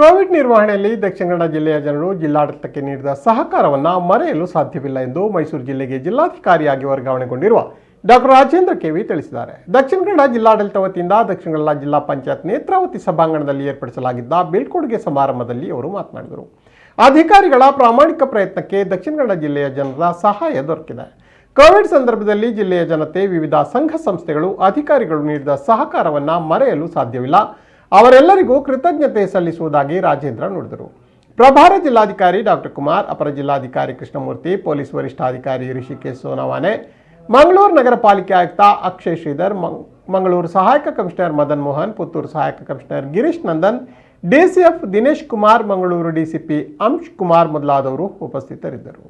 Covid ನಿರ್ವಹಣೆಯಲ್ಲಿ ದಕ್ಷಿಣ ಕನ್ನಡ ಜಿಲ್ಲೆಯ ಜನರು ಜಿಲ್ಲಾಡಳಿತಕ್ಕೆ ನೀಡಿದ ಸಹಕಾರವನ್ನು ಮರೆಯಲು ಸಾಧ್ಯವಿಲ್ಲ ಎಂದು ಮೈಸೂರು ಜಿಲ್ಲೆಗೆ ಜಿಲ್ಲಾಧಿಕಾರಿಯಾಗಿ ವರ್ಗಾವಣೆಗೊಂಡಿರುವ ಡಾಕ್ಟರ್ ರಾಜೇಂದ್ರ ಕೆವಿ ತಿಳಿಸಿದ್ದಾರೆ. ದಕ್ಷಿಣ ಕನ್ನಡ ಜಿಲ್ಲಾಡಳಿತ ವತಿಯಿಂದ ದಕ್ಷಿಣ ಕನ್ನಡ ಜಿಲ್ಲಾ ಪಂಚಾಯತ್ ನೇತ್ರಾವತಿ ಸಭಾಂಗಣದಲ್ಲಿ ಏರ್ಪಡಿಸಲಾಗಿದ್ದ ಬೀಳ್ಕೊಡುಗೆ ಸಮಾರಂಭದಲ್ಲಿ ಅವರು ಮಾತನಾಡಿದರು. ಅಧಿಕಾರಿಗಳ ಪ್ರಾಮಾಣಿಕ ಪ್ರಯತ್ನಕ್ಕೆ ದಕ್ಷಿಣ ಕನ್ನಡ ಜಿಲ್ಲೆಯ ಜನರ ಸಹಾಯ ದೊರಕಿದೆ. ಕೋವಿಡ್ ಸಂದರ್ಭದಲ್ಲಿ ಜಿಲ್ಲೆಯ ಜನತೆ ವಿವಿಧ ಸಂಘ ಸಂಸ್ಥೆಗಳು ಅಧಿಕಾರಿಗಳು ನೀಡಿದ ಸಹಕಾರವನ್ನು ಮರೆಯಲು ಸಾಧ್ಯವಿಲ್ಲ. ಅವರೆಲ್ಲರಿಗೂ ಕೃತಜ್ಞತೆ ಸಲ್ಲಿಸುವುದಾಗಿ ರಾಜೇಂದ್ರ ನುಡಿದರು. ಪ್ರಭಾರ ಜಿಲ್ಲಾಧಿಕಾರಿ ಡಾಕ್ಟರ್ ಕುಮಾರ್, ಅಪರ ಜಿಲ್ಲಾಧಿಕಾರಿ ಕೃಷ್ಣಮೂರ್ತಿ, ಪೊಲೀಸ್ ವರಿಷ್ಠಾಧಿಕಾರಿ ರಿಷಿಕೇಶ್ ಸೋನವಾನೆ, ಮಂಗಳೂರು ನಗರ ಪಾಲಿಕೆ ಆಯುಕ್ತ ಅಕ್ಷಯ್ ಶ್ರೀಧರ್, ಮಂಗಳೂರು ಸಹಾಯಕ ಕಮಿಷನರ್ ಮದನ್ ಮೋಹನ್, ಪುತ್ತೂರು ಸಹಾಯಕ commissioner Girish Nandan, DCF Dinesh Kumar, Mangaluru DCP ಅಂಶ್ ಕುಮಾರ್ ಮೊದಲಾದವರು ಉಪಸ್ಥಿತರಿದ್ದರು.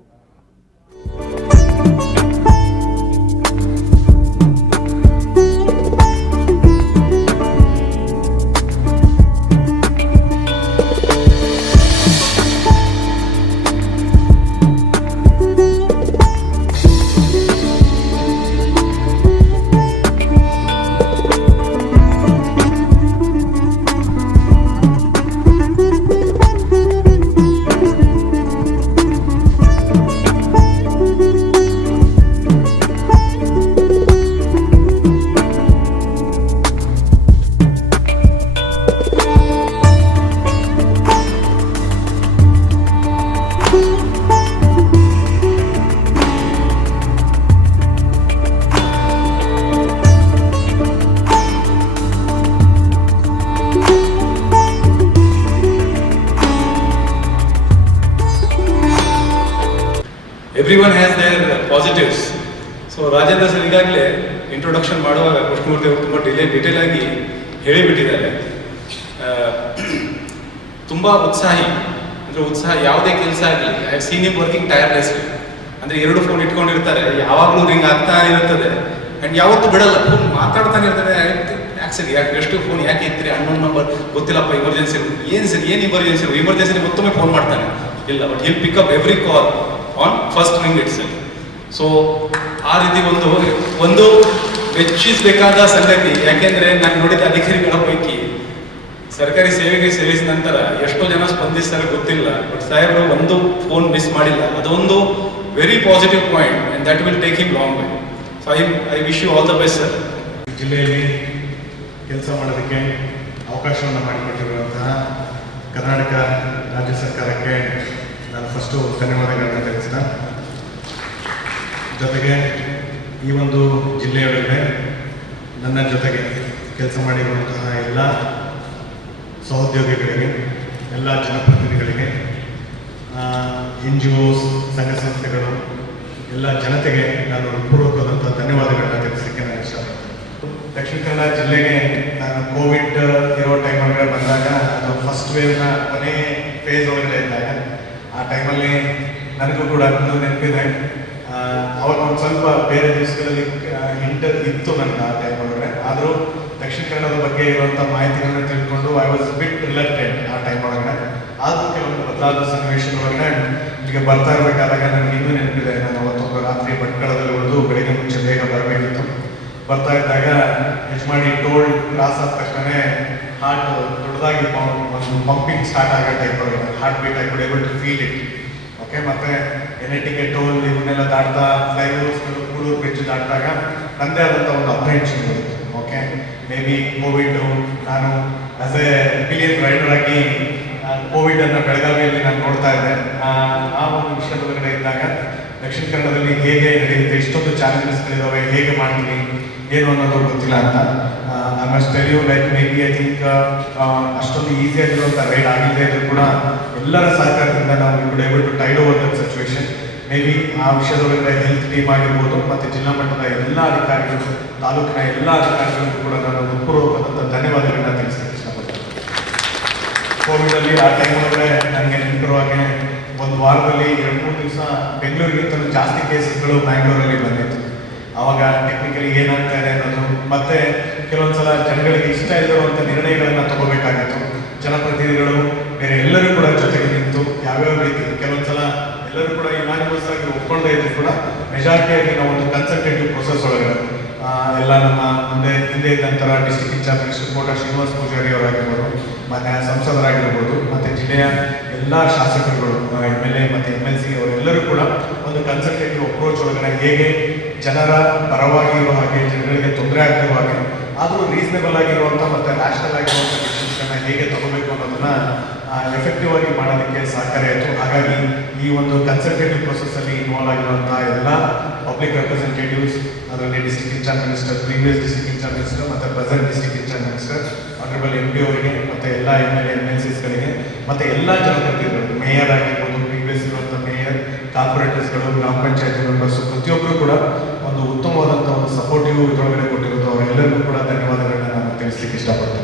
Everyone has their positives. So Rajendra sir ಈಗಾಗಲೇ ಇಂಟ್ರೊಡಕ್ಷನ್ ಮಾಡುವಾಗ ಕೃಷ್ಣಮೂರ್ತಿ ಅವರು ತುಂಬ ಡೀಟೇಲ್ ಆಗಿ ಹೇಳಿಬಿಟ್ಟಿದ್ದಾರೆ. ತುಂಬ ಉತ್ಸಾಹಿ, ಅಂದರೆ ಉತ್ಸಾಹ ಯಾವುದೇ ಕೆಲಸ ಆಗಲಿ, I have seen him working tirelessly. ಅಂದರೆ 2 ಫೋನ್ ಇಟ್ಕೊಂಡಿರ್ತಾರೆ, ಯಾವಾಗಲೂ ರಿಂಗ್ ಆಗ್ತಾ ಇರುತ್ತದೆ ಆ್ಯಂಡ್ ಯಾವತ್ತೂ ಬಿಡಲ್ಲ, ಫೋನ್ ಮಾತಾಡ್ತಾನೆ ಇರ್ತಾರೆ. ಯಾಕೆ ಸರ್, ಎಷ್ಟು ಫೋನ್ ಯಾಕೆ ಇರ್ತೀರಿ, ಅನ್ನೋನ್ ನಂಬರ್ ಗೊತ್ತಿಲ್ಲಪ್ಪ, ಇಮರ್ಜೆನ್ಸಿ ಏನು ಸರ್, ಏನು ಇಮರ್ಜೆನ್ಸಿ ಮತ್ತೊಮ್ಮೆ ಫೋನ್ ಮಾಡ್ತಾನೆ ಇಲ್ಲ, but hill pick up every call on first ring itself. So ಆ ರೀತಿ ಒಂದು ಮೆಚ್ಚಿಸಬೇಕಾದ ಸಂಗತಿ. ಯಾಕೆಂದರೆ ನಾನು ನೋಡಿದ ಅಧಿಕಾರಿಗಳ ಪೈಕಿ ಸರ್ಕಾರಿ ಸೇವೆಗೆ ಸೇರಿಸಿದ ನಂತರ ಎಷ್ಟೋ ಜನ ಸ್ಪಂದಿಸ್ತಾರೆ ಗೊತ್ತಿಲ್ಲ, ಬಟ್ ಸಾಹೇಬರು ಒಂದು ಫೋನ್ ಮಿಸ್ ಮಾಡಿಲ್ಲ. ಅದೊಂದು very positive point and that will take him long way. So I wish you all the best sir. ಜಿಲ್ಲೆಯಲ್ಲಿ ಕೆಲಸ ಮಾಡೋದಕ್ಕೆ ಅವಕಾಶವನ್ನು ಮಾಡಿಕೊಟ್ಟಿರುವಂತಹ ಕರ್ನಾಟಕ ರಾಜ್ಯ ಸರ್ಕಾರಕ್ಕೆ ನಾನು ಫಸ್ಟು ಧನ್ಯವಾದಗಳನ್ನು ತಿಳಿಸ್ತಾ, ಜೊತೆಗೆ ಈ ಒಂದು ಜಿಲ್ಲೆಯೊಳಗೆ ನನ್ನ ಜೊತೆಗೆ ಕೆಲಸ ಮಾಡಿರುವಂತಹ ಎಲ್ಲ ಸಹೋದ್ಯೋಗಿಗಳಿಗೆ, ಎಲ್ಲ ಜನಪ್ರತಿನಿಧಿಗಳಿಗೆ, NGOs, ಸಂಘ ಸಂಸ್ಥೆಗಳು, ಎಲ್ಲ ಜನತೆಗೆ ನಾನು ಪೂರ್ವಕವಾದಂಥ ಧನ್ಯವಾದಗಳನ್ನ ತಿಳಿಸಲಿಕ್ಕೆ ನಾನು ಇಷ್ಟಪಡ್ತೀನಿ. ದಕ್ಷಿಣ ಕನ್ನಡ ಜಿಲ್ಲೆಗೆ ನಾನು ಕೋವಿಡ್ ಇರೋ ಟೈಮ್ ಒಳಗಡೆ ಬಂದಾಗ, ಅದು ಫಸ್ಟ್ ವೇವ್ನ ಕೊನೆ ಫೇಸ್ ಒಳಗಡೆ ಇದ್ದಾಗ, ಆ ಟೈಮಲ್ಲಿ ನನಗೂ ಕೂಡ ಒಂದು ನೆನಪಿದೆ. ಅವಾಗ ಒಂದು ಸ್ವಲ್ಪ ಬೇರೆ ದಿವಸಗಳಲ್ಲಿ ಇತ್ತು ನನಗೆ ಆ ಟೈಮ್ ಒಳಗಡೆ. ಆದರೂ ದಕ್ಷಿಣ ಕನ್ನಡದ ಬಗ್ಗೆ ಇರುವಂಥ ಮಾಹಿತಿಗಳನ್ನ ತಿಳ್ಕೊಂಡು ಐ ವಾಸ್ ಬಿಟ್ ರಿಲೆಕ್ಟೆಡ್ ಆ ಟೈಮ್ ಒಳಗಡೆ. ಆದರೂ ಕೆಲವೊಂದು ಬದಲಾದ ಸನ್ನಿವೇಶದ ಒಳಗಡೆ ಇಲ್ಲಿಗೆ ಬರ್ತಾ ಇರಬೇಕಾದಾಗ ನನಗೆ ಇನ್ನೂ ನೆನಪಿದೆ. ನಾನು ಅವತ್ತೊಂದು ರಾತ್ರಿ ಭಟ್ಕಳದಲ್ಲಿ ಉಳಿದು ಬೆಳಿಗ್ಗೆ ಮುಂಚೆ ಬೇಗ ಬರಬೇಕಿತ್ತು. ಬರ್ತಾ ಇದ್ದಾಗ ಯಜಮಾನಿ ಟೋಲ್ ಕ್ರಾಸ್ ಆದ ತಕ್ಷಣ ಹಾರ್ಟ್ ದೊಡ್ಡದಾಗಿ ಒಂದು ಪಂಪಿಂಗ್ ಸ್ಟಾರ್ಟ್ ಆಗೋ ಟೈಪ್ ಒಳಗಡೆ heart beat I could able to feel it. Okay, ಮತ್ತು NITಗೆ ಟೋಲ್ ಇವನ್ನೆಲ್ಲ ದಾಟ್ತಾ ಫ್ಲೈಓವರ್ಸ್ಗಳು ಕೂಡೂರು ಬ್ರಿಡ್ಜ್ ದಾಟಿದಾಗ ನನ್ನದೇ ಆದಂಥ ಒಂದು ಅಪ್ರಹೆನ್ಷನ್ ಇರುತ್ತೆ. ಓಕೆ, ಮೇ ಬಿ ಕೋವಿಡ್, ನಾನು ಆಸ್ ಎ ಪಿಲಿಯನ್ ರೈಡರ್ ಆಗಿ ಕೋವಿಡನ್ನು ಬೆಳಗಾವಿಯಲ್ಲಿ ನಾನು ನೋಡ್ತಾ ಇದ್ದೆ. ಆ ಒಂದು ವಿಷಯದ ಒಳಗಡೆ ಇದ್ದಾಗ ದಕ್ಷಿಣ ಕನ್ನಡದಲ್ಲಿ ಹೇಗೆ ನಡೆಯುತ್ತೆ, ಇಷ್ಟೊಂದು ಚಾಲೆಂಜಸ್ಗಳಿದ್ದಾವೆ, ಹೇಗೆ ಮಾಡ್ತೀವಿ ಏನು ಅನ್ನೋದು ಗೊತ್ತಿಲ್ಲ ಅಂತ. I must tell you, like maybe I think ಅಷ್ಟೊಂದು ಈಸಿಯಾಗಿರುವಂಥ ರೈಡ್ ಆಗಿಲ್ಲದೆ ಇದ್ರೂ ಕೂಡ ಎಲ್ಲರ ಸಹಕಾರದಿಂದ ನಾವು could able to tide over that situation. Maybe ಆ ವಿಷಯದೊಳಗಡೆ ಹೆಲ್ತ್ ಟೀಮ್ ಆಗಿರ್ಬೋದು, ಮತ್ತು ಜಿಲ್ಲಾ ಮಟ್ಟದ ಎಲ್ಲ ಅಧಿಕಾರಿಗಳು, ತಾಲೂಕಿನ ಎಲ್ಲ ಅಧಿಕಾರಿಗಳಿಗೂ ಕೂಡ ನಾನು ಪೂರ್ವಕವಾದಂಥ ಧನ್ಯವಾದಗಳನ್ನ ತಿಳಿಸಲಿಕ್ಕೆ ಇಷ್ಟಪಡ್ತೀನಿ. ಕೋವಿಡಲ್ಲಿ ಆ ಟೈಮ್ ಒಳಗಡೆ ನನಗೆ ನೆನಪಿರುವಾಗೆ ಒಂದು ವಾರದಲ್ಲಿ 2-3 ದಿವಸ ಬೆಂಗಳೂರಿಗಿಂತಲೂ ಜಾಸ್ತಿ ಕೇಸಸ್ಗಳು ಬ್ಯಾಂಗ್ಳೂರಲ್ಲಿ ಬಂದಿತ್ತು. ಆವಾಗ ಟೆಕ್ನಿಕಲಿ ಏನಾಗ್ತಾ ಇದೆ ಅನ್ನೋದು, ಮತ್ತು ಕೆಲವೊಂದು ಸಲ ಜನಗಳಿಗೆ ಇಷ್ಟ ಇಲ್ಲಿರುವಂಥ ನಿರ್ಣಯಗಳನ್ನು ತಗೋಬೇಕಾಗಿತ್ತು. ಜನಪ್ರತಿನಿಧಿಗಳು ಬೇರೆ ಎಲ್ಲರೂ ಕೂಡ ಜೊತೆಗೆ ನಿಂತು ಯಾವ್ಯಾವ ರೀತಿ ಕೆಲವೊಂದು ಸಲ ಎಲ್ಲರೂ ಕೂಡ ಯುನಾನಿಮಸ್ ಆಗಿ ಒಪ್ಕೊಂಡೇ ಇದ್ರು ಕೂಡ ಮೆಜಾರಿಟಿಯಾಗಿ ನಾವು ಒಂದು ಕನ್ಸಲ್ಟೇಟಿವ್ ಪ್ರೊಸೆಸ್ ಒಳಗಡೆ ಎಲ್ಲ ನಮ್ಮ ಹಿಂದೆ ಇದ್ದಂತರ district incharge minister Kota Srinivas Poojary ಅವರಾಗಿರ್ಬೋದು, ಮಾನ್ಯ ಸಂಸದರಾಗಿರ್ಬೋದು, ಮತ್ತು ಜಿಲ್ಲೆಯ ಎಲ್ಲ ಶಾಸಕರುಗಳು MLA ಮತ್ತು MLC ಅವರೆಲ್ಲರೂ ಕೂಡ ಒಂದು ಕನ್ಸಲ್ಟೇಟಿವ್ ಅಪ್ರೋಚ್ ಒಳಗಡೆ ಹೇಗೆ ಜನರ ಪರವಾಗಿ ಇರೋ ಹಾಗೆ ಜನಗಳಿಗೆ ತೊಂದರೆ ಆಗ್ತಿರೋ ಹಾಗೆ ಆದರೂ ರೀಸನೇಬಲ್ ಆಗಿರುವಂಥ ಮತ್ತು ನ್ಯಾಷನಲ್ ಆಗಿರುವಂಥ ಡಿಸಿಷನ್ಸ್ಗಳನ್ನ ಹೇಗೆ ತಗೋಬೇಕು ಅನ್ನೋದನ್ನ ಎಫೆಕ್ಟಿವ್ ಆಗಿ ಮಾಡೋದಕ್ಕೆ ಸಹಕಾರಿ ಆಯಿತು. ಹಾಗಾಗಿ ಈ ಒಂದು ಕನ್ಸಲ್ಟೇಟಿವ್ ಪ್ರೊಸೆಸ್ಸಲ್ಲಿ ಇನ್ವಾಲ್ವ್ ಆಗಿರುವಂಥ ಎಲ್ಲ ಪಬ್ಲಿಕ್ ರೆಪ್ರೆಸೆಂಟೇಟಿವ್ಸ್, ಅದರಲ್ಲಿ district incharge minister, previous district incharge minister ಮತ್ತು present district incharge minister, honourable MP ಅವರಿಗೆ ಮತ್ತು ಎಲ್ಲ MLA MLCಸ್ಗಳಿಗೆ ಮತ್ತು ಎಲ್ಲ ಜನಪ್ರತಿನಿಧಿಗಳು, ಮೇಯರ್ ಆಗಿರ್ಬೋದು, ಪ್ರೀವಿಯಸ್ ಇರುವಂಥ ಮೇಯರ್, ಕಾರ್ಪೊರೇಟರ್ಸ್ಗಳು, ಗ್ರಾಮ ಪಂಚಾಯತ್ ಮೆಂಬರ್ಸು, ಪ್ರತಿಯೊಬ್ಬರು ಕೂಡ ಒಂದು ಉತ್ತಮವಾದಂಥ ಒಂದು ಸಪೋರ್ಟಿವ್ ಇದರೊಳಗಡೆ ಕೊಟ್ಟಿರೋದು ಅವರೆಲ್ಲರಿಗೂ ಕೂಡ ಧನ್ಯವಾದಗಳನ್ನ ನಾನು ತಿಳಿಸ್ಲಿಕ್ಕೆ ಇಷ್ಟಪಡ್ತೇನೆ.